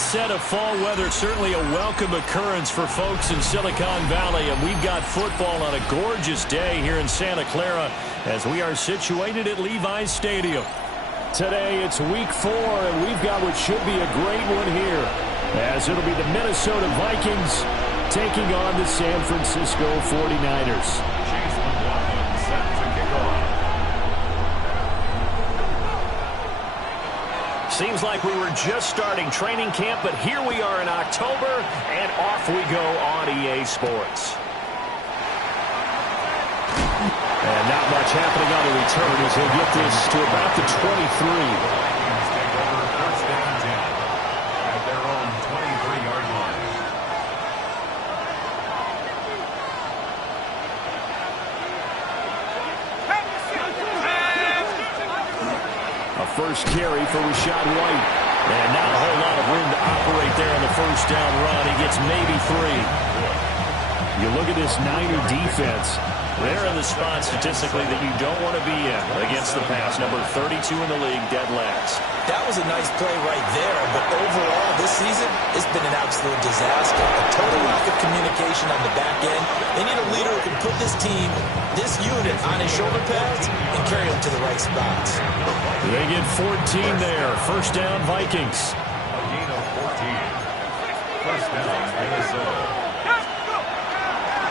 onset of fall weather, certainly a welcome occurrence for folks in Silicon Valley. And we've got football on a gorgeous day here in Santa Clara as we are situated at Levi's Stadium. Today it's week 4, and we've got what should be a great one here, as it'll be the Minnesota Vikings taking on the San Francisco 49ers. Seems like we were just starting training camp, but here we are in October, and off we go on EA Sports. And not much happening on the return as he'll get this to about the 23. First carry for Rashad White. And not a whole lot of room to operate there on the first down run. He gets maybe 3. You look at this Niner defense. They're in the spot statistically that you don't want to be in against the pass. Number 32 in the league, dead last. That was a nice play right there, but overall this season, it's been an absolute disaster. A total lack of communication on the back end. They need a leader who can put this team, this unit, on his shoulder pads and carry them to the right spots. They get 14 there. First down, Vikings. A gain of 14. First down, Minnesota.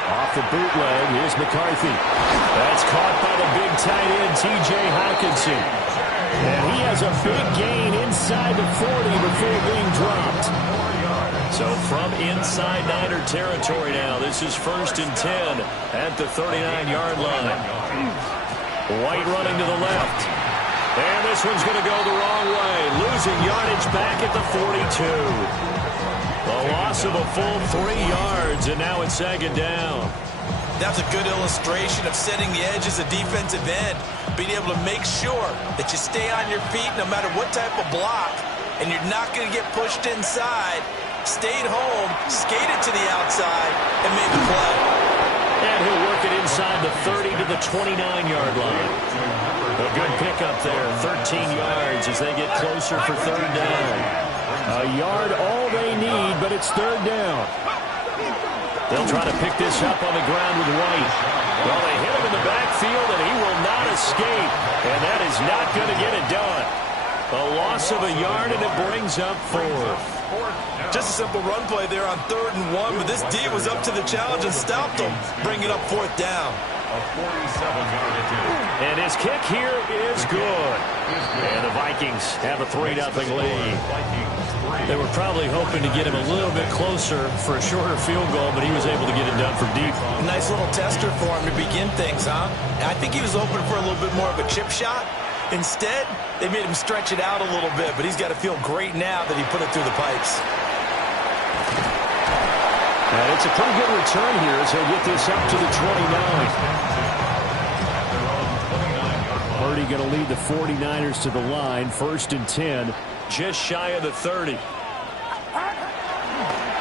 Off the bootleg, here's McCarthy. That's caught by the big tight end, T.J. Hawkinson. And he has a big gain inside the 40 before being dropped. So from inside Niner territory now, this is 1st and 10 at the 39-yard line. White running to the left. And this one's going to go the wrong way. Losing yardage back at the 42. The loss of a full 3 yards, and now it's 2nd down. That's a good illustration of setting the edge as a defensive end. Being able to make sure that you stay on your feet no matter what type of block, and you're not going to get pushed inside. Stay at home, skate it to the outside, and make a play. And he'll work it inside the 30 to the 29-yard line. A good pickup there, 13 yards as they get closer for 3rd down. A yard all they need, but it's 3rd down. They'll try to pick this up on the ground with White. Well, they hit him in the backfield, and he will not escape. And that is not going to get it done. A loss of a yard, and it brings up 4th. Just a simple run play there on 3rd and 1, but this D was up to the challenge and stopped him, bringing up 4th down. A 47-yard attempt. And his kick here is good. And the Vikings have a 3-0 lead. They were probably hoping to get him a little bit closer for a shorter field goal, but he was able to get it done from deep. Nice little tester for him to begin things, huh? I think he was hoping for a little bit more of a chip shot. Instead, they made him stretch it out a little bit, but he's got to feel great now that he put it through the pipes. And it's a pretty good return here as he'll get this up to the 29. Purdy going to lead the 49ers to the line. 1st and 10, just shy of the 30.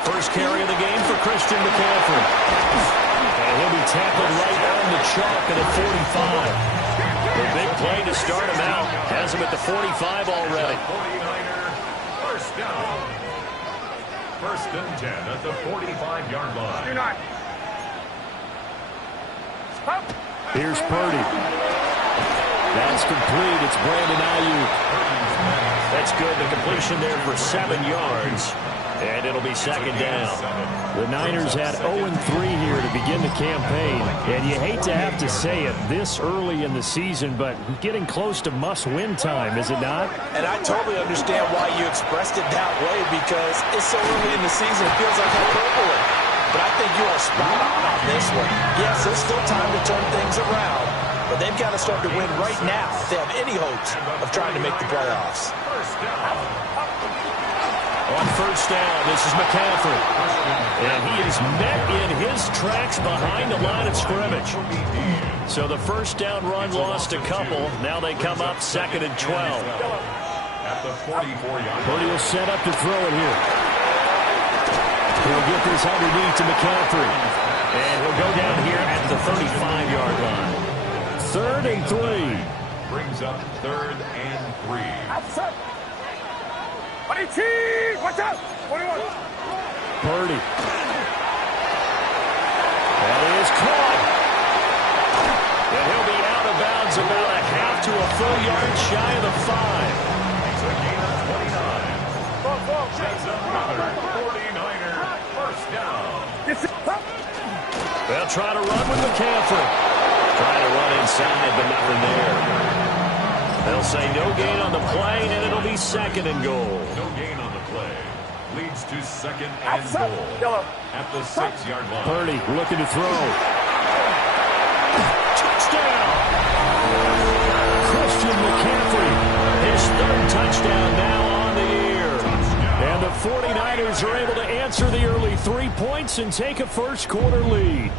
First carry of the game for Christian McCaffrey. And he'll be tackled right on the chalk at the 45. The big play to start him out. Has him at the 45 already. 49er, first down. 1st and 10 at the 45-yard line. Here's Purdy. That's complete. It's Brandon Ayuk. That's good. The completion there for 7 yards. And it'll be 2nd down. The Niners had 0-3 here to begin the campaign. And you hate to have to say it this early in the season, but getting close to must-win time, is it not? And I totally understand why you expressed it that way, because it's so early in the season, it feels like hyperbole. But I think you are spot on this one. Yes, there's still time to turn things around, but they've got to start to win right now if they have any hopes of trying to make the playoffs. On 1st down, this is McCaffrey. And he is met in his tracks behind the line of scrimmage. So the 1st down run lost a couple. Now they come up 2nd and 12. At the 44-yard. Purdy will set up to throw it here. He'll get this underneath to McCaffrey. And he'll go down here at the 35-yard line. 3rd and 3. Brings up 3rd and 3. Outside. Watch out! Purdy. That is caught. And he'll be out of bounds about a half to a full yard shy of the 5. It's a gain of 29. That's another 49er first down. They'll try to run with McCaffrey. Trying to run inside, but nothing there. They'll say no gain on the play, and it'll be 2nd and goal. No gain on the play. Leads to 2nd and goal at the 6-yard line. Purdy looking to throw. Touchdown! Christian McCaffrey, his 3rd touchdown now on the year. And the 49ers are able to answer the early 3 points and take a first-quarter lead.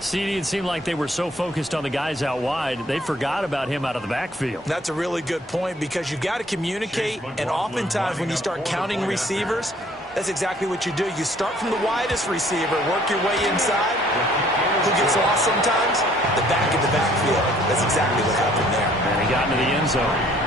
CD, it seemed like they were so focused on the guys out wide, they forgot about him out of the backfield. That's a really good point because you've got to communicate, and oftentimes when you start counting receivers, that's exactly what you do. You start from the widest receiver, work your way inside. Who gets lost sometimes? The back of the backfield. That's exactly what happened there. And he got into the end zone.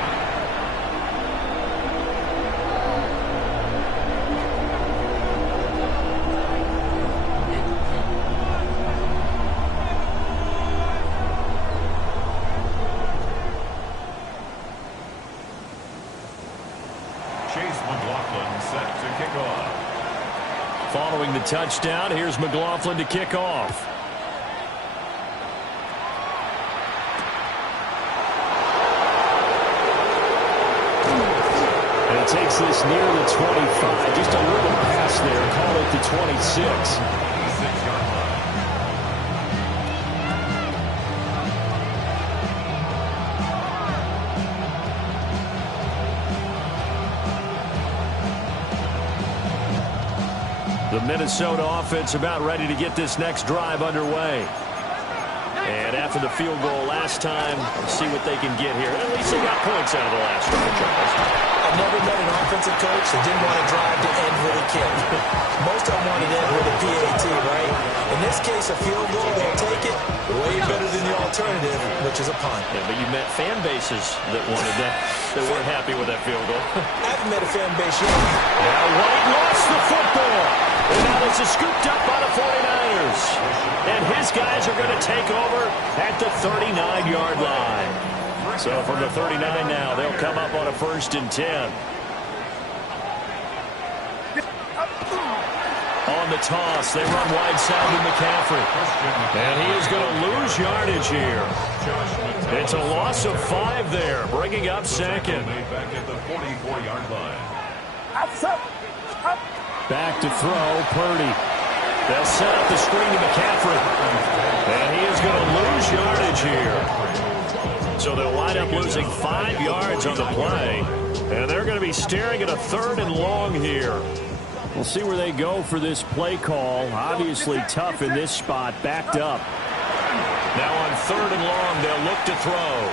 Following the touchdown, here's McLaughlin to kick off. And it takes this near the 25. Just a little pass there. Call it the 26. The Minnesota offense about ready to get this next drive underway. And after the field goal last time, see what they can get here. At least they got points out of the last drive, Charles. I've never met an offensive coach that didn't want to drive to end with a kick. Most of them wanted to end with a PAT, right? In this case, a field goal, they'll take it way better than the alternative, which is a punt. Yeah, but you met fan bases that wanted that weren't happy with that field goal. I haven't met a fan base yet. Now White lost the football. And now this is scooped up by the 49ers. And his guys are going to take over at the 39-yard line. So from the 39 now, they'll come up on a 1st and 10. On the toss, they run wide side to McCaffrey. And he is going to lose yardage here. It's a loss of 5 there, bringing up 2nd. Back at the 44-yard line. Back to throw, Purdy. They'll set up the screen to McCaffrey. And he is going to lose yardage here. So they'll wind up losing 5 yards on the play. And they're going to be staring at a 3rd and long here. We'll see where they go for this play call. Obviously tough in this spot, backed up. Now on 3rd and long, they'll look to throw.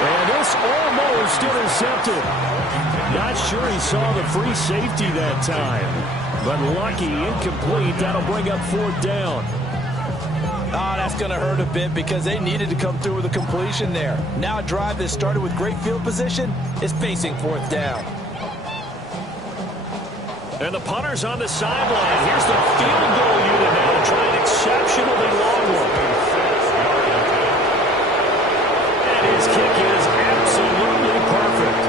And this almost intercepted. Not sure he saw the free safety that time. But lucky, incomplete. That'll bring up 4th down. That's going to hurt a bit because they needed to come through with a completion there. Now a drive that started with great field position is facing 4th down. And the punter's on the sideline. Here's the field goal unit now to try an exceptionally long one. And his kick is absolutely perfect.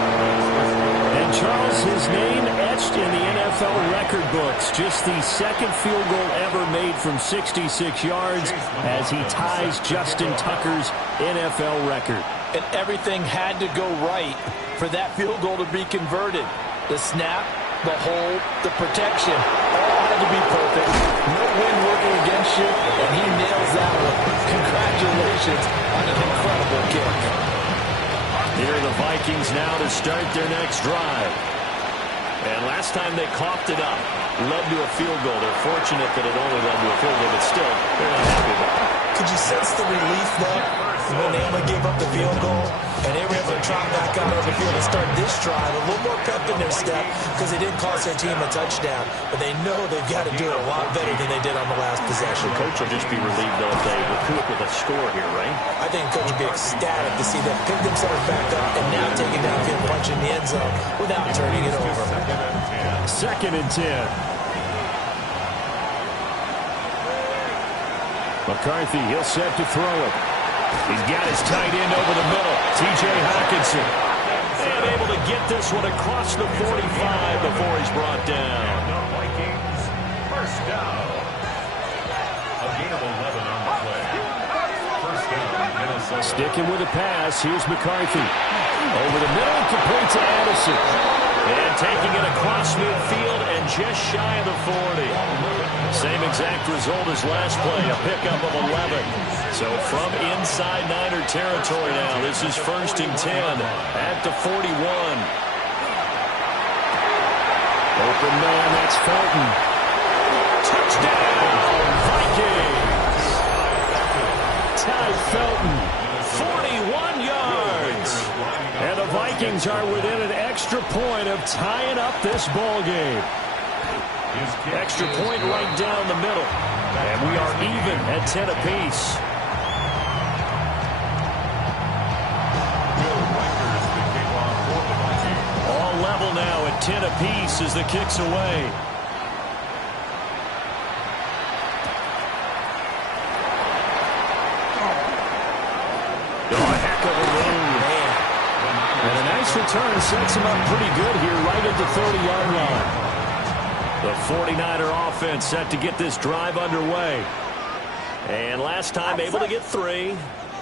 And Charles, his name etched in the NFL record books. Just the 2nd field goal ever made from 66 yards as he ties Justin Tucker's NFL record. And everything had to go right for that field goal to be converted. The snap, the hold, the protection, all had to be perfect. No wind working against you, and he nails that one. Congratulations on an incredible kick. Here are the Vikings now to start their next drive. And last time they coughed it up, led to a field goal. They're fortunate that it only led to a field goal, but still, they're not happy about it. Could you sense the relief there when they only gave up the field goal and they were able to trot back out on the field and start this drive? A little more pep in their step because they didn't cost their team a touchdown, but they know they've got to do it a lot better than they did on the last possession. Coach will just be relieved, though, if they recoup with a score here, right? I think Coach would be ecstatic to see them pick themselves back up and now take it downfield in the end zone without turning it over. 2nd and 10. McCarthy, he'll set to throw it. He's got his tight end over the middle, T.J. Hockenson. And able to get this one across the 45 before he's brought down. The Vikings, first down. A gain of 11 on the play. First down, Minnesota. Sticking with the pass, here's McCarthy. Over the middle, complete to Addison. And taking it across midfield and just shy of the 40. Same exact result as last play, a pickup of 11. So from inside Niner territory now, this is 1st and 10 at the 41. Open man, that's Felton. Touchdown, Vikings! Ty Felton, 41 yards. And the Vikings are within an extra point of tying up this ball game. Extra point right down the middle. And we are even at 10 apiece. All level now at 10 apiece as the kick's away. And a nice return sets him up pretty good here right at the 30-yard line. The 49er offense set to get this drive underway. And last time able to get 3.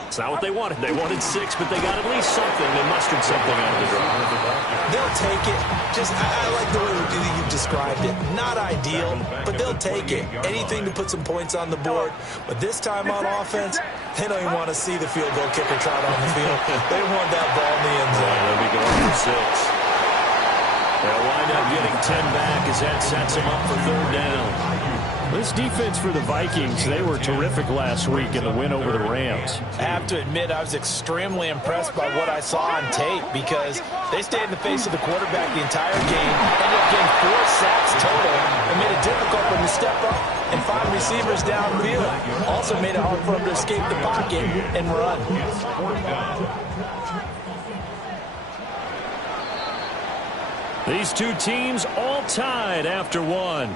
It's not what they wanted. They wanted 6, but they got at least something. They mustered something out of the drive. They'll take it. I like the way you described it. Not ideal, but they'll take it. Anything to put some points on the board. But this time on offense, they don't even want to see the field goal kicker trot on the field. They want that ball in the end zone. They'll be going for 6. They'll wind up getting 10 back as that sets them up for 3rd down. This defense for the Vikings, they were terrific last week in the win over the Rams. I have to admit, I was extremely impressed by what I saw on tape because they stayed in the face of the quarterback the entire game, ended up getting 4 sacks total, and made it difficult for him to step up and find receivers downfield. Also made it hard for him to escape the pocket and run. These two teams all tied after 1.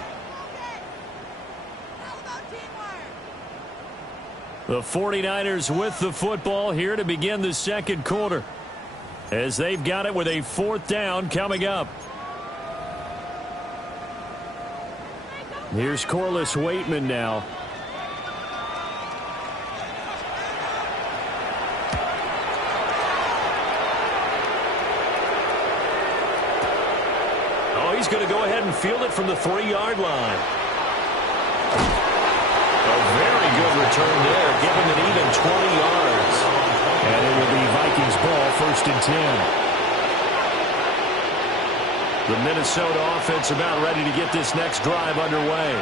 The 49ers with the football here to begin the 2nd quarter, as they've got it with a 4th down coming up. Here's Corliss Waitman now. Oh, he's going to go ahead and field it from the 3-yard line. A very good return there, giving it even 20 yards. And it will be Vikings ball, 1st and 10. The Minnesota offense about ready to get this next drive underway.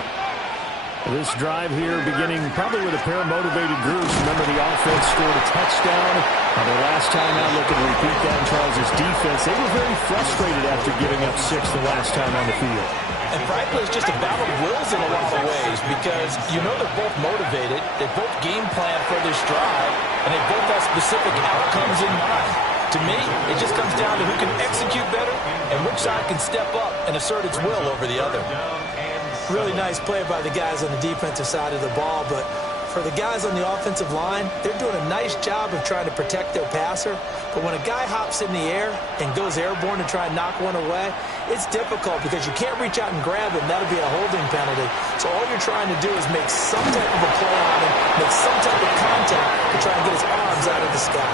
This drive here beginning probably with a pair of motivated groups. Remember, the offense scored a touchdown. Their last time out, looking to repeat that, Charles' defense. They were very frustrated after giving up 6 the last time on the field. And frankly, it's just a battle of wills in a lot of ways because you know they're both motivated, they both game plan for this drive, and they both have specific outcomes in mind. To me, it just comes down to who can execute better and which side can step up and assert its will over the other. Really nice play by the guys on the defensive side of the ball, but for the guys on the offensive line, they're doing a nice job of trying to protect their passer. But when a guy hops in the air and goes airborne to try and knock one away, it's difficult because you can't reach out and grab him. That'll be a holding penalty. So all you're trying to do is make some type of a play on him, make some type of contact to try and get his arms out of the sky.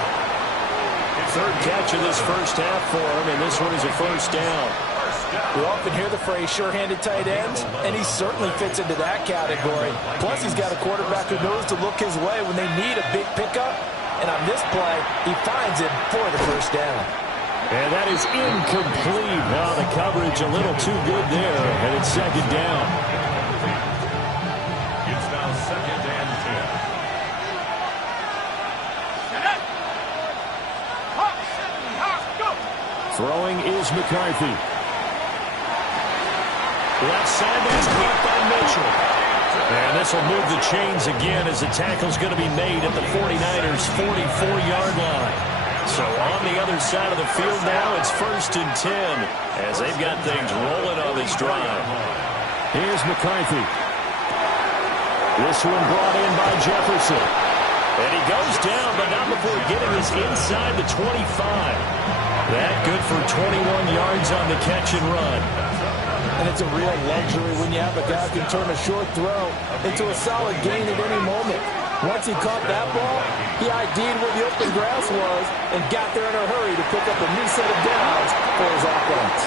3rd catch of this 1st half for him, and this one is a 1st down. We often hear the phrase sure-handed tight ends, and he certainly fits into that category. Plus, he's got a quarterback who knows to look his way when they need a big pickup. And on this play, he finds it for the 1st down. And that is incomplete. Now the coverage a little too good there, and it's 2nd down. It's now 2nd and 10. Throwing is McCarthy. Left side, that's caught by Mitchell. And this will move the chains again as the tackle's going to be made at the 49ers' 44-yard line. So on the other side of the field now, it's 1st and 10 as they've got things rolling on this drive. Here's McCarthy. This one brought in by Jefferson. And he goes down, but not before getting us inside the 25. That good for 21 yards on the catch and run. And it's a real luxury when you have a guy who can turn a short throw into a solid gain at any moment. Once he caught that ball, he ID'd where the open grass was and got there in a hurry to pick up a new set of downs for his offense.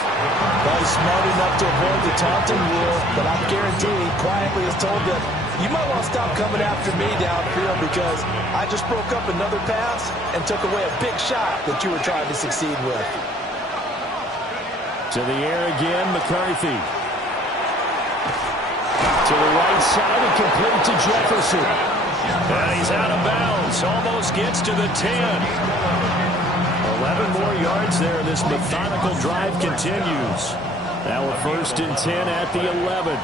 Well, he's smart enough to avoid the taunting rule, but I guarantee he quietly has told them, you might want to stop coming after me downfield because I just broke up another pass and took away a big shot that you were trying to succeed with. To the air again, McCarthy. To the right side and complete to Jefferson. And he's out of bounds. Almost gets to the 10. 11 more yards there. This methodical drive continues. Now a 1st and 10 at the 11.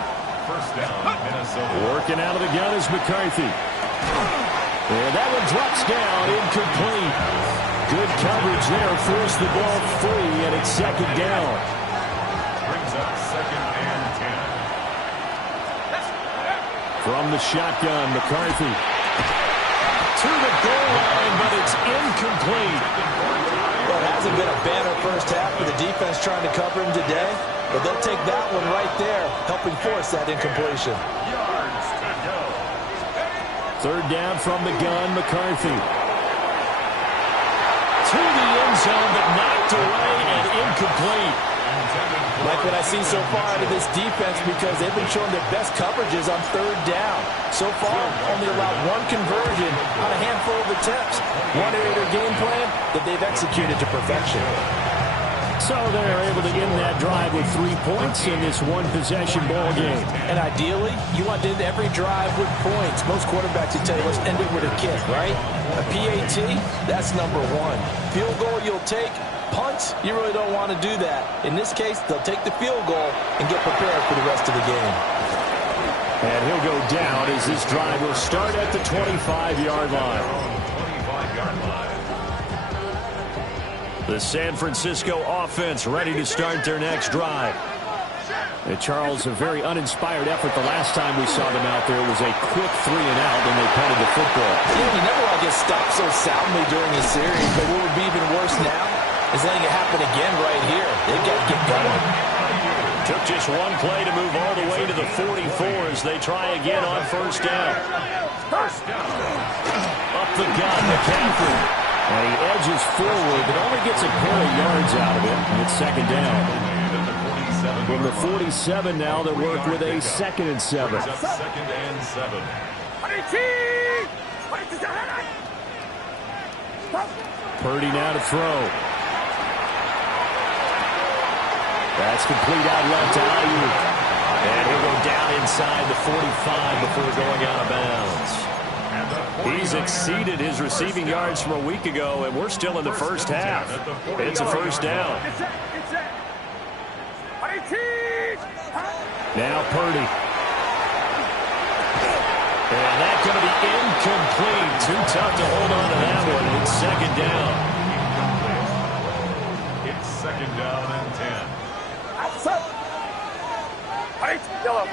First down, Minnesota. Working out of the gun is McCarthy. And that one drops down, incomplete. Good coverage there. Forced the ball free, and it's 2nd down. Brings up 2nd and 10. From the shotgun, McCarthy. To the goal line, but it's incomplete. Well, it hasn't been a banner first half for the defense trying to cover him today, but they'll take that one right there, helping force that incompletion. Yards to go. 3rd down from the gun, McCarthy. To the end zone, but knocked away and incomplete. Like what I see so far out of this defense because they've been showing their best coverages on 3rd down. So far, only allowed 1 conversion on a handful of attempts. One area of their game plan that they've executed to perfection. So they're able to end that drive with 3 points in this one-possession ball game. And ideally, you want to end every drive with points. Most quarterbacks will tell you, let's end it with a kick, right? A PAT, that's number 1. Field goal you'll take. Punts, you really don't want to do that. In this case, they'll take the field goal and get prepared for the rest of the game. And he'll go down as this drive will start at the 25-yard line. 25-yard line. The San Francisco offense ready to start their next drive. And Charles, a very uninspired effort the last time we saw them out there. It was a quick 3 and out, and they punted the football. Yeah, you never want to get stopped so soundly during a series, but what would be even worse now is letting it happen again right here. They've got to get going. Took just 1 play to move all the way to the 44 as they try again on 1st down. First down. Up the gun, McCaffrey. And he edges forward, but only gets a pair of yards out of it. And it's 2nd down. From the 47 now, they work with a 2nd and 7. 2nd and 7. Purdy now to throw. That's complete out left to Ayuk. And he'll go down inside the 45 before going out of bounds. He's exceeded his receiving yards from a week ago, and we're still in the first half. It's a 1st down. Now Purdy. And that's going to be incomplete. Too tough to hold on to that one. It's 2nd down. It's 2nd down and 10. Yellow.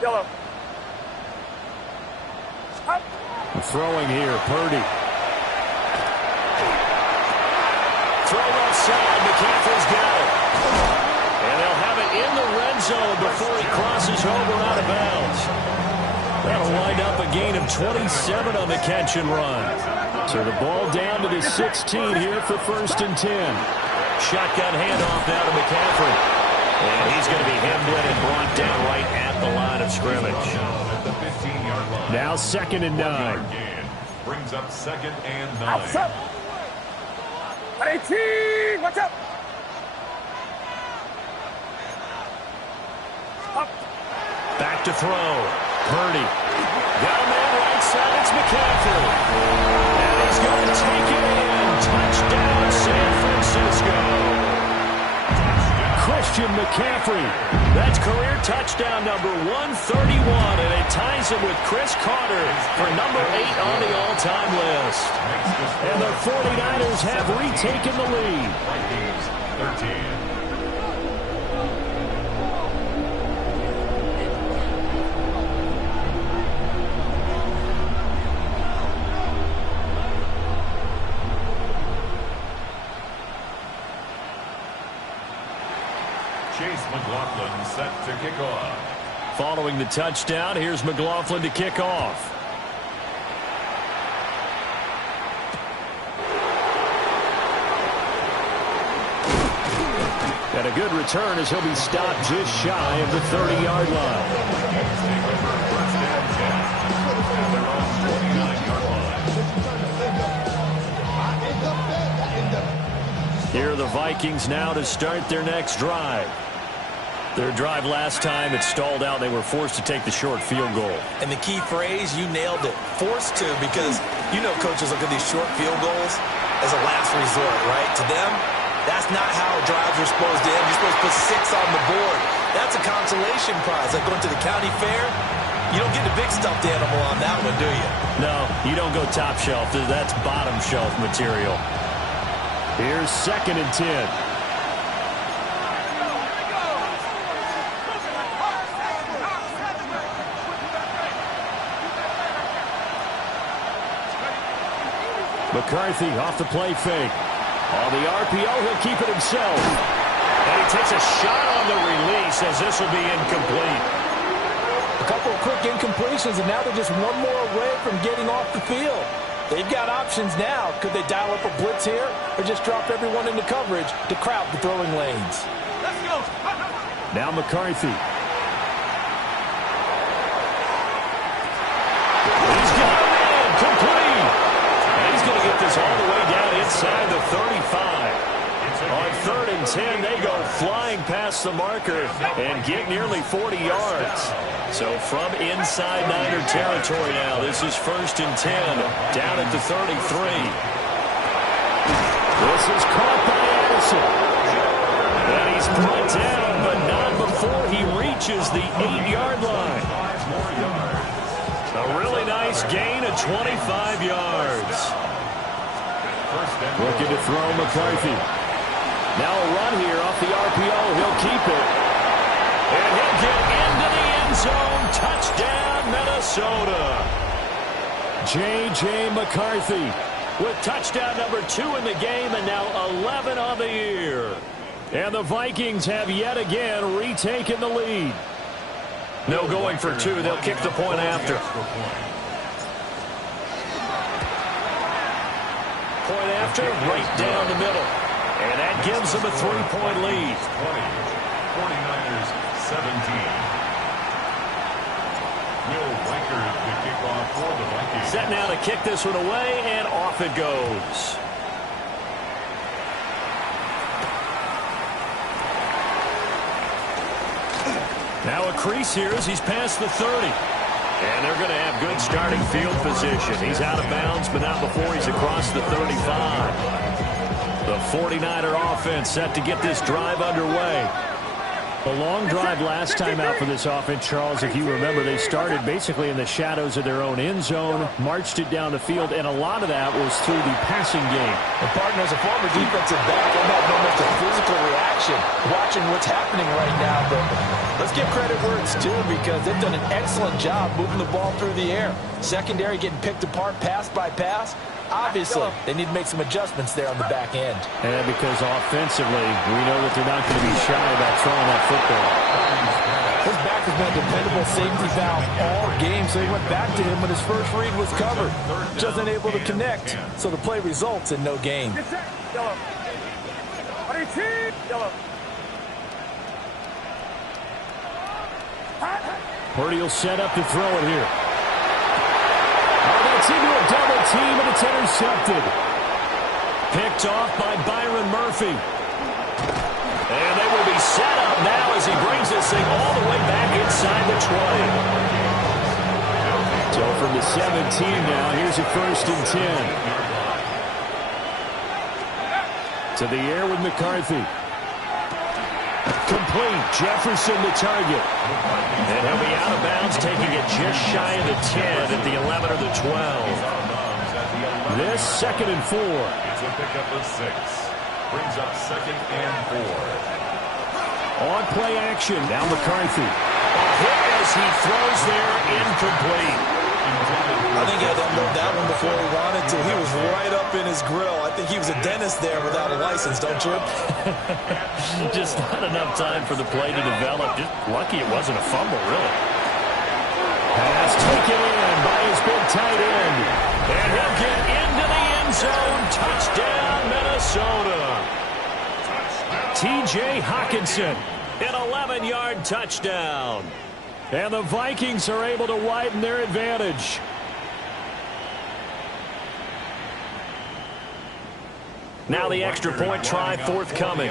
Yellow. Throwing here, Purdy. Throw left side. McCaffrey's got it. And they'll have it in the red zone before he crosses over out of bounds. That'll wind up a gain of 27 on the catch and run. So the ball down to the 16 here for 1st and 10. Shotgun handoff now to McCaffrey. And he's going to be hemmed in and brought down right at the line of scrimmage. Now 2nd and 9. Brings up 2nd and 9. Watch out! Back to throw. Purdy. Got a man right side. It's McCaffrey. And he's going to take it in. Touchdown, San Francisco. Christian McCaffrey. That's career touchdown number 131, and it ties him with Chris Carter for number 8 on the all-time list. And the 49ers have retaken the lead. Vikings 13. McLaughlin set to kick off. Following the touchdown, here's McLaughlin to kick off. And a good return as he'll be stopped just shy of the 30-yard line. First down 10. They're on 49-yard line. Here are the Vikings now to start their next drive. Their drive last time, it stalled out. They were forced to take the short field goal. And the key phrase, you nailed it. Forced to, because you know coaches look at these short field goals as a last resort, right? To them, that's not how drives are supposed to end. You're supposed to put 6 on the board. That's a consolation prize. Like going to the county fair, you don't get the big stuffed animal on that one, do you? No, you don't go top shelf. That's bottom shelf material. Here's 2nd and 10. McCarthy off the play fake. On the RPO, he'll keep it himself. And he takes a shot on the release as this will be incomplete. A couple of quick incompletions, and now they're just one more away from getting off the field. They've got options now. Could they dial up a blitz here or just drop everyone into coverage to crowd the throwing lanes? Let's go. Now McCarthy. He's got a man. Complete. And he's going to get this all the way down inside the 35. On 3rd and 10, they go flying past the marker and get nearly 40 yards. So from inside Niner territory now, this is 1st and 10, down at the 33. This is caught by Addison. And he's brought down, but not before he reaches the 8-yard line. A really nice gain of 25 yards. Looking to throw McCarthy. Now a run here off the RPO. He'll keep it. And he'll get into the end zone. Touchdown, Minnesota. J.J. McCarthy with touchdown number 2 in the game and now 11 on the year. And the Vikings have yet again retaken the lead. No going for 2. They'll kick the point after. Point after, right down the middle. And that gives them a 3-point lead. 20. 49ers 17. Will Riker the kickoff for the Vikings. Set now to kick this one away, and off it goes. Now a crease here as he's past the 30. And they're going to have good starting field position. He's out of bounds, but not before he's across the 35. The 49er offense set to get this drive underway. A long drive last time out for this offense, Charles. If you remember, they started basically in the shadows of their own end zone, marched it down the field, and a lot of that was through the passing game. And partner, as a former defensive back, I'm having almost a physical reaction watching what's happening right now. But let's give credit where it's due, because they've done an excellent job moving the ball through the air. Secondary getting picked apart pass by pass. Obviously, they need to make some adjustments there on the back end. And because offensively, we know that they're not going to be shy about throwing that football. His back has been a dependable safety valve all game, so he went back to him when his first read was covered. Just unable to connect, so the play results in no gain. Yellow. Yellow. Purdy will set up to throw it here. It's into a double team, and it's intercepted. Picked off by Byron Murphy. And they will be set up now as he brings this thing all the way back inside the 20. So from the 17 now, here's a 1st and 10. To the air with McCarthy. Complete. Jefferson the target. And he'll be out of bounds, taking it just shy of the 10 at the 11 or the 12. This 2nd and 4. It's a pickup of 6. Brings up 2nd and 4. On play action. Now McCarthy. A hit as he throws there, incomplete. I think he had to unload that one before he wanted to. He was right up in his grill. I think he was a dentist there without a license, don't you? Just not enough time for the play to develop. Just lucky it wasn't a fumble, really. Pass taken in by his big tight end. And he'll get into the end zone. Touchdown, Minnesota. T.J. Hockenson, an 11-yard touchdown. And the Vikings are able to widen their advantage. Now the extra point try forthcoming.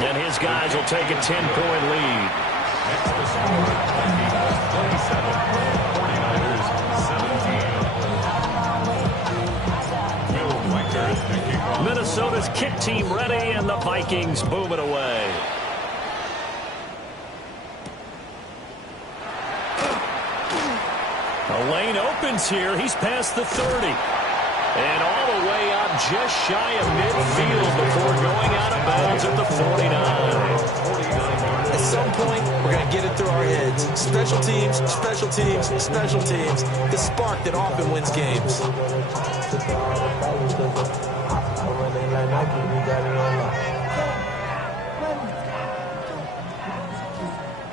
And his guys will take a 10-point lead. Next to score, Vikings 27, 49ers 17. Will Whiter kicking off. Minnesota's kick team ready, and the Vikings boom it away. The lane opens here. He's past the 30. And all the way up just shy of midfield before going out of bounds at the 49. At some point, we're going to get it through our heads. Special teams, special teams, special teams. The spark that often wins games.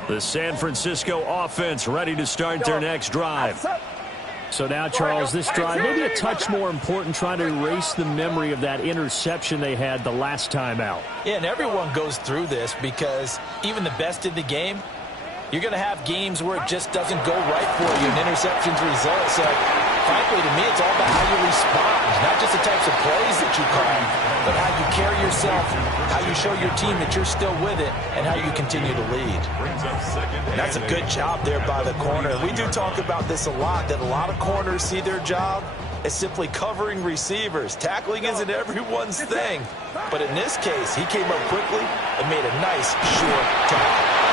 The San Francisco offense ready to start their next drive. So now, Charles, this drive maybe a touch more important, trying to erase the memory of that interception they had the last time out. Yeah, and everyone goes through this because even the best in the game, you're going to have games where it just doesn't go right for you, and interceptions result. So, frankly, to me, it's all about how you respond, not just the types of plays that you call, but how you carry yourself, how you show your team that you're still with it, and how you continue to lead. And that's a good job there by the corner. We do talk about this a lot, that a lot of corners see their job as simply covering receivers. Tackling isn't everyone's thing. But in this case, he came up quickly and made a nice, short tackle.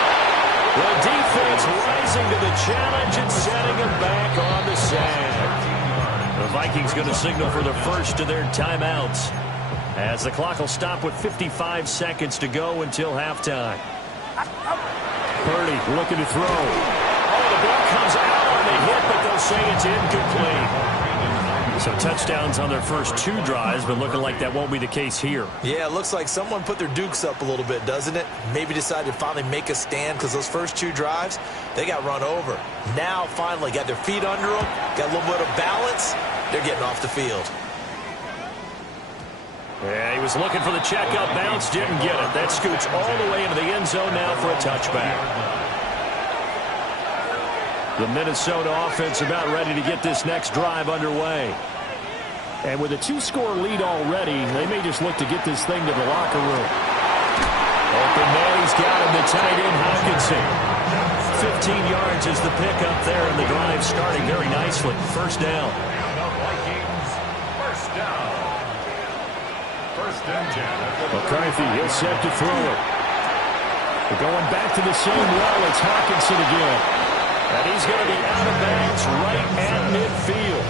The defense rising to the challenge and setting him back on the sack. The Vikings going to signal for the first of their timeouts, as the clock will stop with 55 seconds to go until halftime. Purdy looking to throw. Oh, the ball comes out on the hit, but they'll say it's incomplete. So touchdowns on their first 2 drives, but looking like that won't be the case here. Yeah, it looks like someone put their dukes up a little bit, doesn't it? Maybe decided to finally make a stand because those first 2 drives, they got run over. Now, finally, got their feet under them, got a little bit of balance. They're getting off the field. Yeah, he was looking for the checkup bounce, didn't get it. That scoots all the way into the end zone now for a touchback. The Minnesota offense about ready to get this next drive underway. And with a 2-score lead already, they may just look to get this thing to the locker room. Open man, he's got him, the tight end, Hockenson. 15 yards is the pickup there, and the drive starting very nicely. First down. First and 10. McCarthy, he'll set to throw it. We're going back to the same well. It's Hockenson again. And he's going to be out of bounds right at midfield.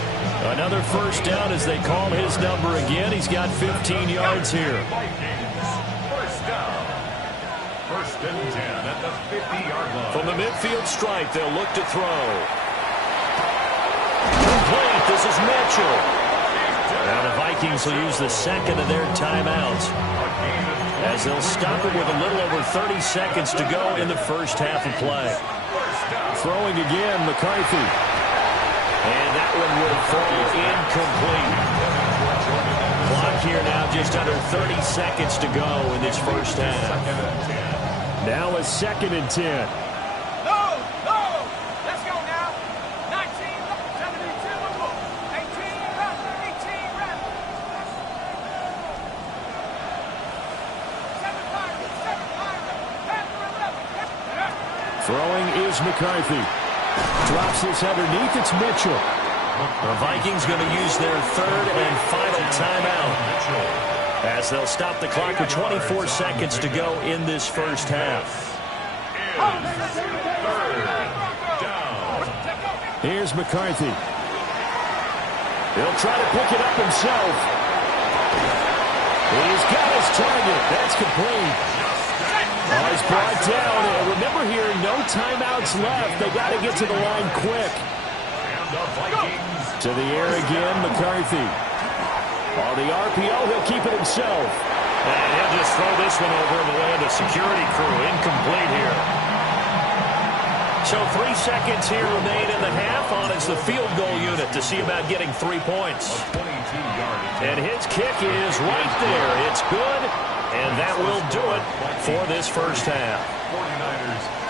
Another first down as they call his number again. He's got 15 yards here. First down. First and 10 at the 50-yard line. From the midfield stripe, they'll look to throw. Complete. This is Mitchell. Now the Vikings will use the second of their timeouts, as they'll stop it with a little over 30 seconds to go in the first half of play. Throwing again, McCarthy. And that one will fall incomplete. Clock here now just under 30 seconds to go in this first half. Now a 2nd and 10. Throwing is McCarthy. Drops this underneath. It's Mitchell. The Vikings going to use their 3rd and final timeout. As they'll stop the clock with 24 seconds to go in this first half. Here's McCarthy. He'll try to pick it up himself. He's got his target. That's complete. Oh, he's brought down. And remember here, no timeouts left. They got to get to the line quick. To the air again, McCarthy. On the RPO, he'll keep it himself. And he'll just throw this one over in the way of the security crew. Incomplete here. So 3 seconds here remain in the half on as the field goal unit to see about getting 3 points. And his kick is right there. It's good, and that will do it for this first half.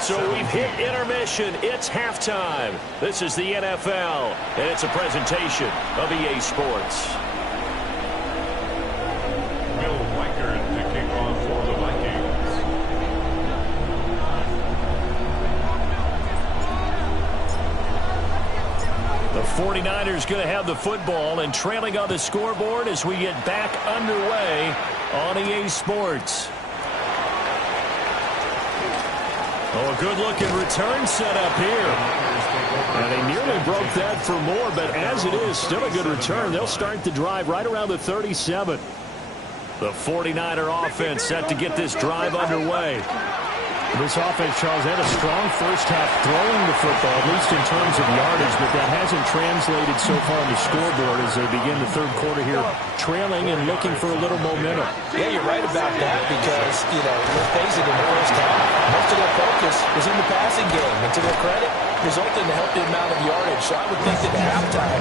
So we've hit intermission. It's halftime. This is the NFL, and it's a presentation of EA Sports. Will Reichard to kick off for the Vikings. The 49ers going to have the football and trailing on the scoreboard as we get back underway on EA Sports. Oh, a good-looking return set up here. And they nearly broke that for more, but as it is, still a good return. They'll start the drive right around the 37. The 49er offense set to get this drive underway. This offense, Charles, had a strong first half throwing the football, at least in terms of yardage, but that hasn't translated so far on the scoreboard as they begin the third quarter here, trailing and looking for a little momentum. Yeah, you're right about that because, let's face it, in the first half, most of their focus was in the passing game. And to their credit, resulted in a healthy amount of yardage. So I would think that at halftime,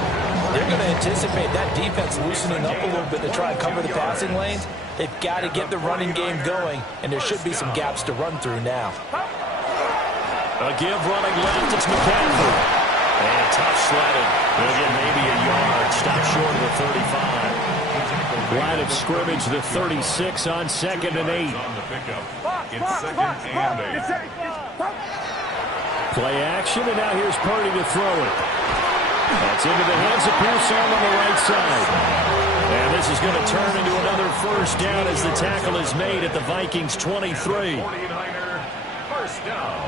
they're going to anticipate that defense loosening up a little bit to try and cover the passing lanes. They've got to get the running game going, and there should be some gaps to run through now. A give running left, it's McCaffrey. And tough sledding. They'll get maybe a yard. Stop short of the 35. Line of scrimmage, the 36 on 2nd and 8. It's 2nd and 8. Play action, and now here's Purdy to throw it. That's into the hands of Pearson on the right side. And this is going to turn into another first down as the tackle is made at the Vikings 23. 49er first down.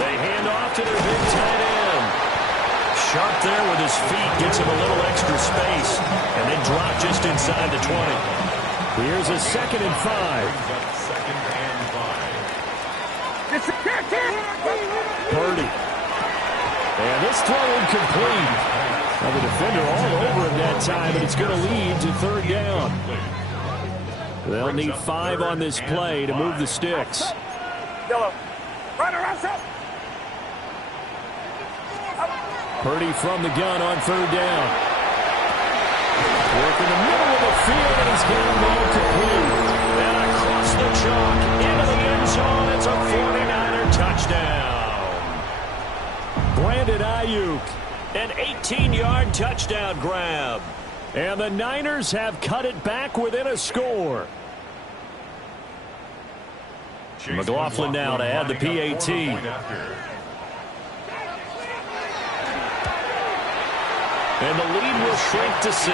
They hand off to their big tight end. Sharp there with his feet, gets him a little extra space, and then drop just inside the 20. Here's a 2nd and 5. 2nd and 5. Purdy. And this throw incomplete. Now the defender all over him that time, and it's going to lead to 3rd down. They'll need 5 on this play to move the sticks. Yellow. Right around, up. Purdy from the gun on 3rd down. Work in the middle of the field, and he's going to be complete. And across the chalk, into the end zone, it's a 49er touchdown. Brandon Ayuk. An 18-yard touchdown grab. And the Niners have cut it back within a score. McLaughlin now to add the PAT. And the lead will shrink to 6. Makes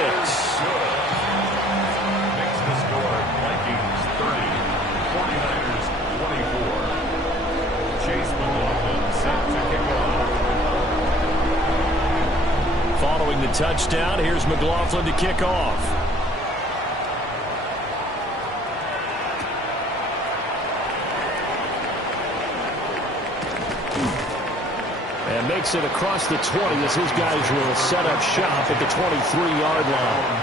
the score Vikings 30, 49ers 24. Chase McLaughlin set to kick off. Following the touchdown, here's McLaughlin to kick off. And makes it across the 20 as his guys will set up shop at the 23-yard line.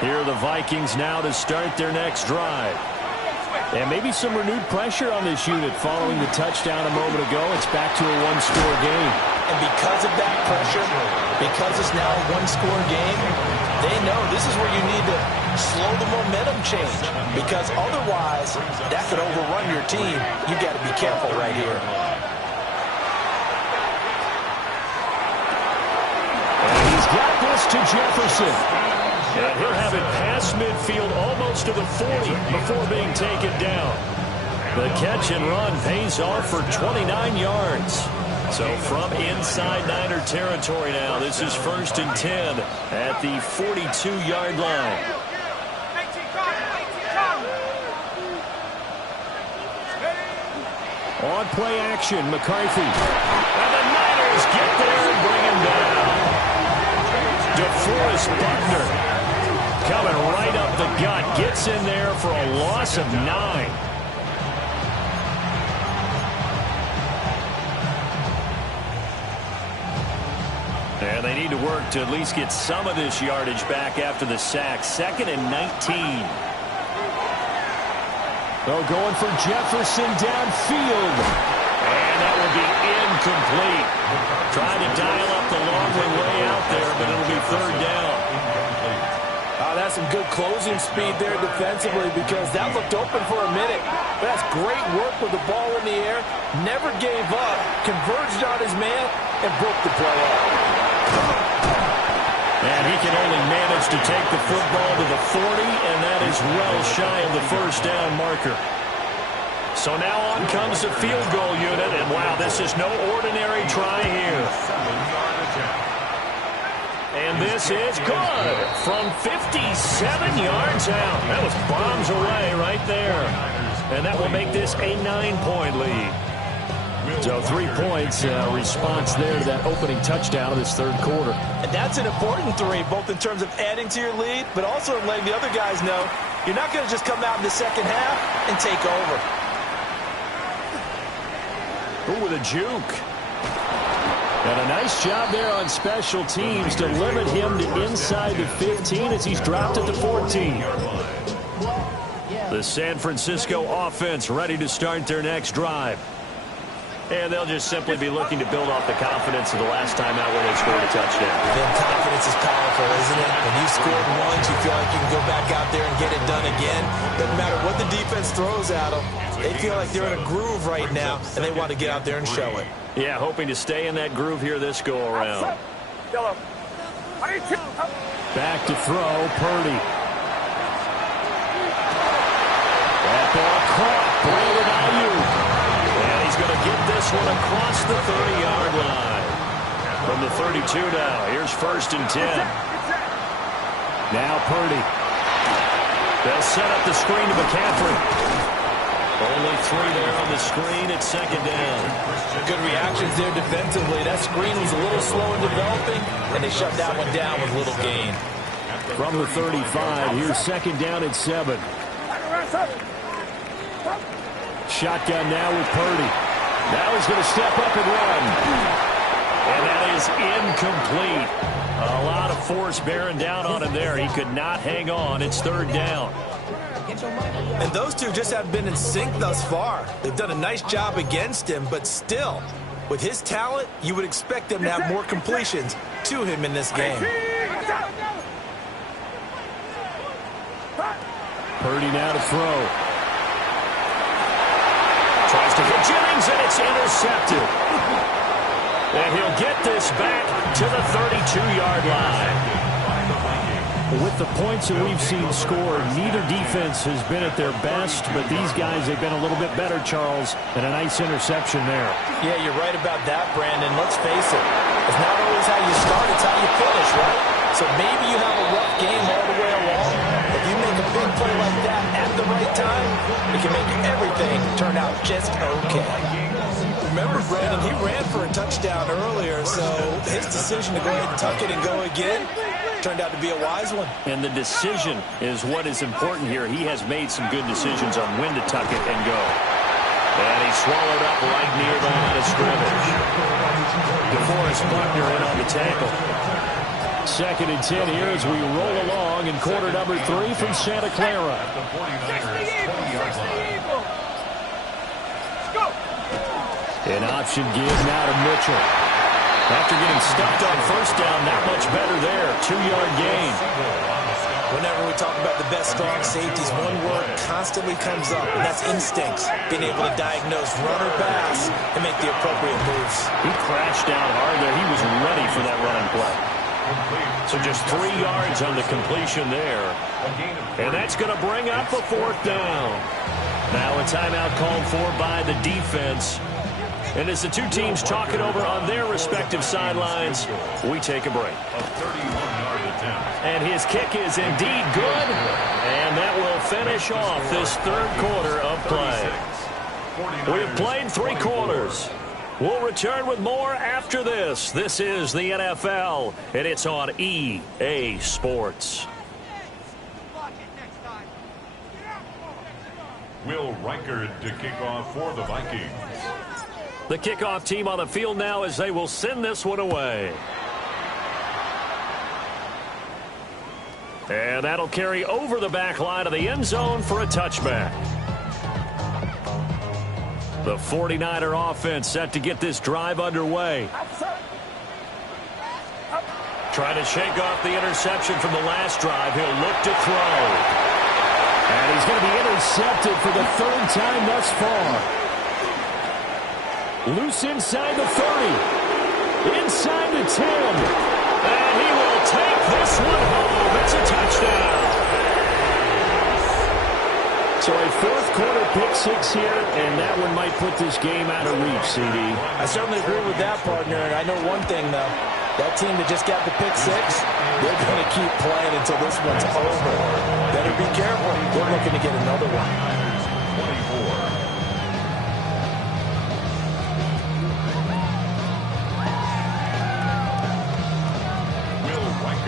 Here are the Vikings now to start their next drive. And maybe some renewed pressure on this unit following the touchdown a moment ago. It's back to a one-score game. And because of that pressure, because it's now a one-score game, they know this is where you need to slow the momentum change. Because otherwise, that could overrun your team. You've got to be careful right here. And he's got this to Jefferson. And he'll have it past midfield almost to the 40 before being taken down. The catch and run pays off for 29 yards. So from inside Niner territory now, this is 1st and 10 at the 42-yard line. On play action, McCarthy. And the Niners get there and bring him down. DeForest Buckner coming right up the gut. Gets in there for a loss of 9. And they need to work to at least get some of this yardage back after the sack. 2nd and 19. Oh, going for Jefferson downfield. And that will be incomplete. Trying to dial up the long way out there, but it'll be 3rd down. That's some good closing speed there defensively because that looked open for a minute. But that's great work with the ball in the air. Never gave up, converged on his man, and broke the play up. And he can only manage to take the football to the 40, and that is well shy of the 1st down marker. So now on comes the field goal unit, and wow, this is no ordinary try here. And this is good from 57 yards out. That was bombs away right there. And that will make this a 9-point lead. So 3 points response there to that opening touchdown of this 3rd quarter. And that's an important 3, both in terms of adding to your lead, but also letting the other guys know you're not going to just come out in the 2nd half and take over. Ooh, with a juke. And a nice job there on special teams to limit him to inside the 15 as he's dropped at the 14. The San Francisco offense ready to start their next drive. And they'll just simply be looking to build off the confidence of the last time out where they scored a touchdown. Then confidence is powerful, isn't it? When you scored once, you feel like you can go back out there and get it done again. Doesn't matter what the defense throws at them. They feel like they're in a groove right now, and they want to get out there and show it. Yeah, hoping to stay in that groove here this go-around. Back to throw, Purdy. That ball caught, Brandon Ayuk. And he's going to get this one across the 30-yard line. From the 32 now, here's 1st and 10. Now Purdy. They'll set up the screen to McCaffrey. Only 3 there on the screen at 2nd down. Good reactions there defensively. That screen was a little slow in developing, and they shut that one down with little gain. From the 35, here's 2nd down at 7. Shotgun now with Purdy. Now he's going to step up and run. And that is incomplete. A lot of force bearing down on him there. He could not hang on. It's 3rd down. And those two just haven't been in sync thus far. They've done a nice job against him, but still, with his talent, you would expect them to have more completions to him in this game. Purdy now to throw. Tries to hit Jennings, and it's intercepted. And he'll get this back to the 32-yard line. With the points that we've seen scored, neither defense has been at their best, but these guys, they've been a little bit better, Charles, and a nice interception there. Yeah, you're right about that, Brandon. Let's face it. It's not always how you start, it's how you finish, right? So maybe you have a rough game all the way along. If you make a big play like that at the right time, it can make everything turn out just okay. Remember, Brandon, he ran for a touchdown earlier, so his decision to go ahead and tuck it and go again turned out to be a wise one. And the decision is what is important here. He has made some good decisions on when to tuck it and go. And he swallowed up right near the line of scrimmage. DeForest Buckner in on the tackle. 2nd and 10 here as we roll along in quarter number 3 from Santa Clara. An option give now to Mitchell. After getting stuffed on 1st down, not much better there. 2-yard gain. Whenever we talk about the best strong safeties, one word constantly comes up, and that's instincts. Being able to diagnose run or pass and make the appropriate moves. He crashed down hard there. He was ready for that running play. So just 3 yards on the completion there. And that's going to bring up a 4th down. Now a timeout called for by the defense. And as the two teams talk it over on their respective sidelines, we take a break. A 31-yard attempt. And his kick is indeed good. And that will finish off this third quarter of play. We have played 3 quarters. We'll return with more after this. This is the NFL, and it's on EA Sports. Will Reichard to kick off for the Vikings. The kickoff team on the field now as they will send this one away. And that'll carry over the back line of the end zone for a touchback. The 49er offense set to get this drive underway. Trying to shake off the interception from the last drive. He'll look to throw. And he's going to be intercepted for the 3rd time thus far. Loose inside the 30. Inside the 10. And he will take this one home. It's a touchdown. So a 4th quarter pick 6 here, and that one might put this game out of reach, CD. I certainly agree with that, partner. And I know one thing, though. That team that just got the pick 6, they're going to keep playing until this one's over. Better be careful. They're looking to get another one. 24.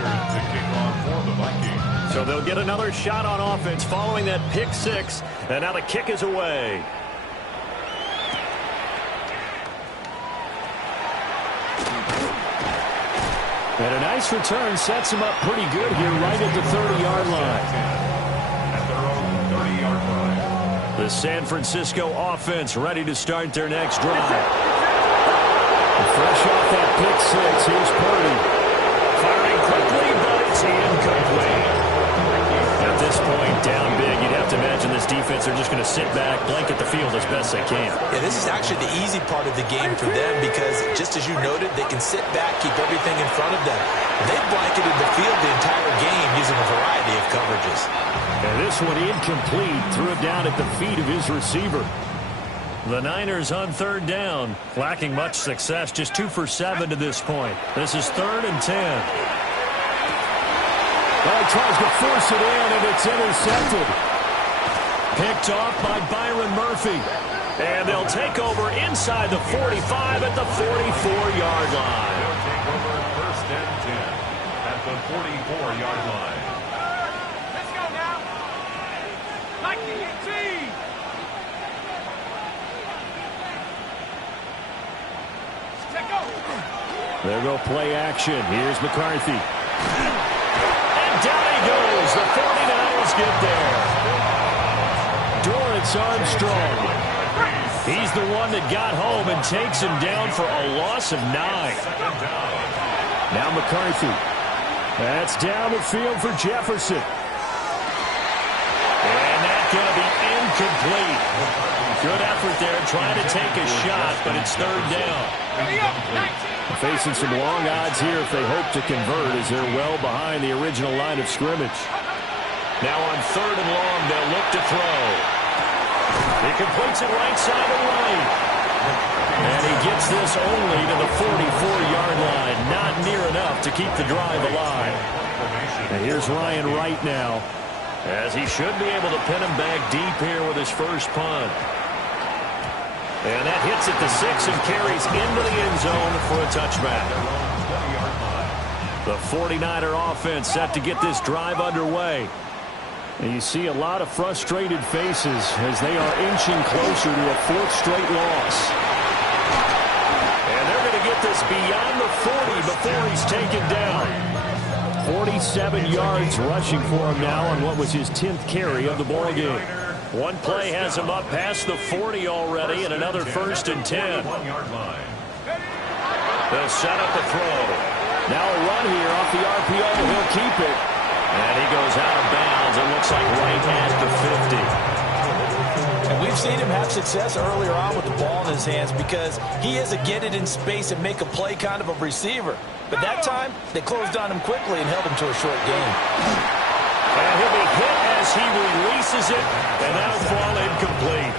To kick off for the Vikings. So they'll get another shot on offense following that pick 6, and now the kick is away. And a nice return sets him up pretty good here right at the 30-yard line. At their own 30-yard line. The San Francisco offense ready to start their next drive. Fresh off that pick 6, here's Purdy. Firing quickly, but it's incomplete. At this point, down big, you'd have to imagine this defense are just going to sit back, blanket the field as best they can. Yeah, this is actually the easy part of the game for them because, just as you noted, they can sit back, keep everything in front of them. They've blanketed the field the entire game using a variety of coverages. And this one incomplete, threw it down at the feet of his receiver. The Niners on 3rd down, lacking much success, just 2 for 7 to this point. This is 3rd and 10. Well, he tries to force it in, and it's intercepted. Picked off by Byron Murphy. And they'll take over inside the 45 at the 44-yard line. They'll take over 1st and 10 at the 44-yard line. Let's go now. Like the team. There go play action. Here's McCarthy. And down he goes. The 49ers get there. Dorrance Armstrong. He's the one that got home and takes him down for a loss of 9. Now McCarthy. That's down the field for Jefferson. And that's going to be incomplete. Good effort there trying to take a shot, but it's 3rd down. Facing some long odds here if they hope to convert as they're well behind the original line of scrimmage. Now on 3rd and long, they'll look to throw. He completes it right side and right. And he gets this only to the 44-yard line. Not near enough to keep the drive alive. And here's Ryan Wright now, as he should be able to pin him back deep here with his first punt. And that hits at the 6 and carries into the end zone for a touchback. The 49er offense set to get this drive underway. And you see a lot of frustrated faces as they are inching closer to a 4th straight loss. And they're going to get this beyond the 40 before he's taken down. 47 yards rushing for him now on what was his 10th carry of the ball game. One play has him up past the 40 already, and another 1st and 10. They'll set up the throw. Now a run here off the RPO. He'll keep it. And he goes out of bounds. It looks like right at the 50. And we've seen him have success earlier on with the ball in his hands because he is a get it in space and make a play kind of a receiver. But that time, they closed on him quickly and held him to a short game. And he'll be hit as he releases it, and that'll fall incomplete.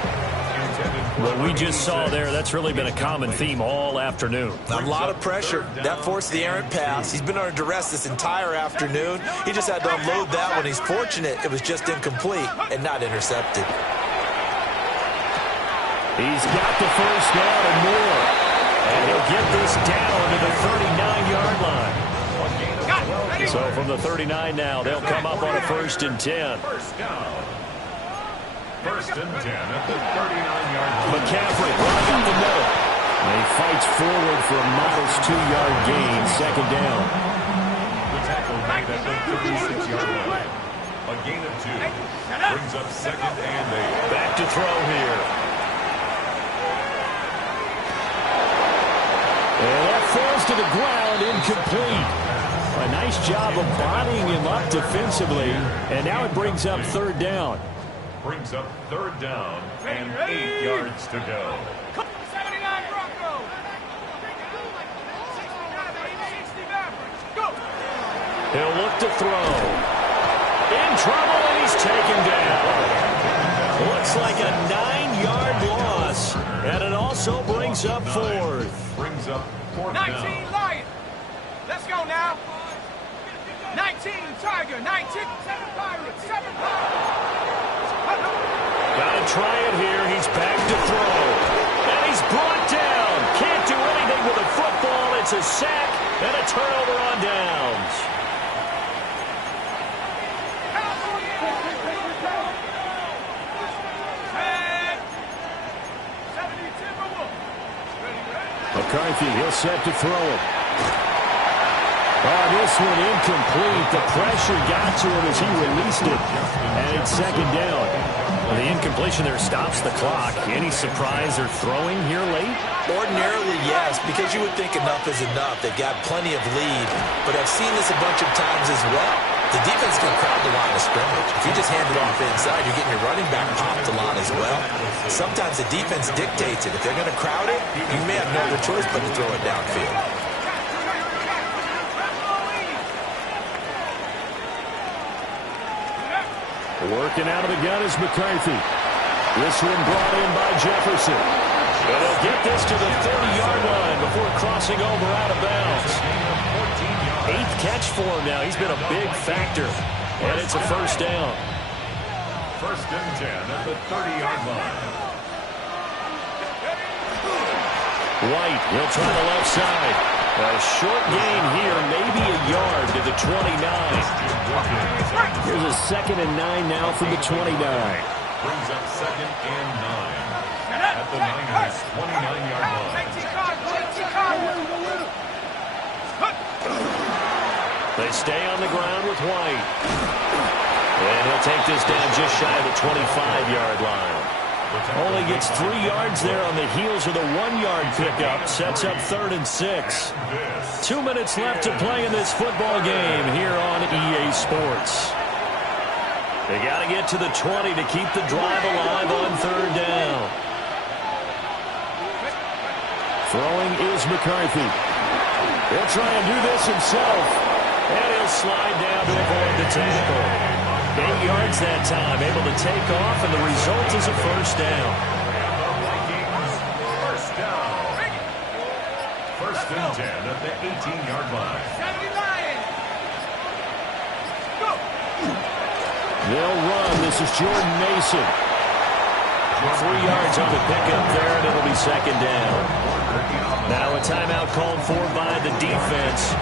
What we just saw there, that's really been a common theme all afternoon. A lot of pressure. That forced the errant pass. He's been under duress this entire afternoon. He just had to unload that one. He's fortunate it was just incomplete and not intercepted. He's got the first down and more. And he'll get this down to the 39-yard line. So from the 39 now, they'll come up on a 1st and 10. First down. 1st and 10 at the 39-yard line. McCaffrey running up the middle. And he fights forward for a modest 2-yard gain, 2nd down. The tackle made at the 36-yard line. A gain of 2. Brings up 2nd and 8. Back to throw here. And that falls to the ground, incomplete. A nice job of bodying him up defensively. And now it brings up 3rd down. Brings up 3rd down and 8 yards to go. 79 Broncos. 60 Mavericks. Go. He'll look to throw. In trouble, and he's taken down. Looks like a 9-yard loss. And it also brings up 4th. Brings up 4th 19 down. Lions. Let's go now. 19 Tiger. 19 7 Pirates. 7 Pirates. Gotta try it here. He's back to throw. And he's brought down. Can't do anything with the football. It's a sack and a turnover on downs. McCarthy, he'll set to throw it. Oh, this one incomplete. The pressure got to him as he released it. And it's 2nd down. Well, the incompletion there stops the clock. Any surprise they're throwing here late? Ordinarily, yes, because you would think enough is enough. They've got plenty of lead, but I've seen this a bunch of times as well. The defense can crowd the line of scrimmage. If you just hand it off inside, you're getting your running back popped a lot as well. Sometimes the defense dictates it. If they're going to crowd it, you may have no other choice but to throw it downfield. Working out of the gun is McCarthy. This one brought in by Jefferson. And he'll get this to the 30-yard line before crossing over out of bounds. 8th catch for him now. He's been a big factor. And it's a 1st down. 1st and 10 at the 30-yard line. White, he'll try the left side. A short gain here, maybe a yard to the 29. Here's a 2nd and 9 now from the 29. Brings up 2nd and 9 at the Niners' 29-yard line. They stay on the ground with White. And he'll take this down just shy of the 25-yard line. Only gets 3 yards there on the heels of the 1-yard pickup. Sets up 3rd and 6. 2 minutes left to play in this football game here on EA Sports. They got to get to the 20 to keep the drive alive on 3rd down. Throwing is McCarthy. He'll try and do this himself. And he'll slide down to avoid the tackle. 8 yards that time, able to take off, and the result is a 1st down. And the Vikings, 1st down. 1st and 10 at the 18-yard line. 70 Lions. Go. They'll run. This is Jordan Mason. 3 yards on the pickup there, and it'll be 2nd down. Now a timeout called for by the defense,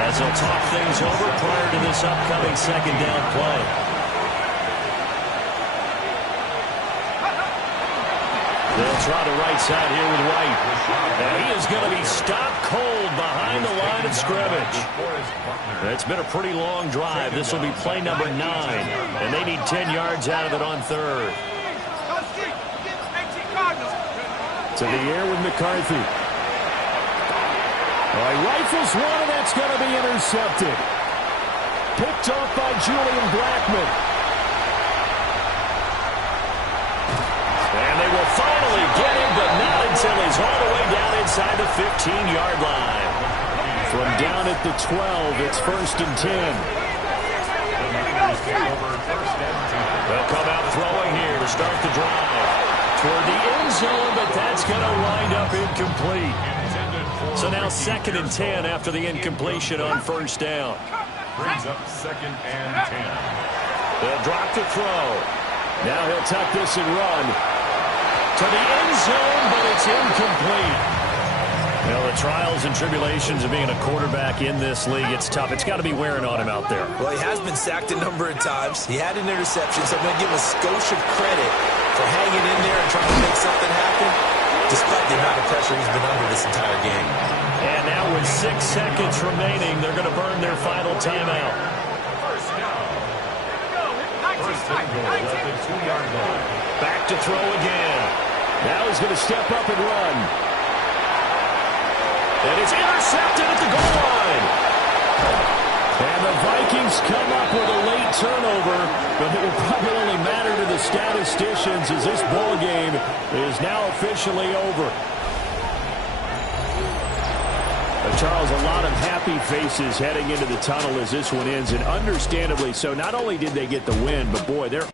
as they'll talk things over prior to this upcoming 2nd down play. They'll try the right side here with White. And he is going to be stopped cold behind the line of scrimmage. It's been a pretty long drive. This will be play number 9. And they need 10 yards out of it on 3rd. To the air with McCarthy. All right, rifles one, and that's going to be intercepted. Picked off by Julian Blackman. And they will finally get him, but not until he's all the way down inside the 15-yard line. From down at the 12, it's 1st and 10. They'll come out throwing here to start the drive. toward the end zone, but that's going to wind up incomplete. So now 2nd and 10 after the incompletion on first down. Brings up 2nd and 10. They'll drop to throw. Now he'll tuck this and run to the end zone, but it's incomplete. You know, the trials and tribulations of being a quarterback in this league, it's tough. It's got to be wearing on him out there. Well, he has been sacked a number of times. He had an interception, so I'm going to give him a skosh of credit for hanging in there and trying to make something happen, despite the amount of pressure he's been under this entire game. And now with 6 seconds remaining, they're going to burn their final timeout. First down. First and goal at the 2-yard line. Back to throw again. Now he's going to step up and run. And it's intercepted at the goal line. And the Vikings come up with a late turnover, but it will probably only matter to the statisticians as this ball game is now officially over. Charles, a lot of happy faces heading into the tunnel as this one ends, and understandably so. Not only did they get the win, but boy, they're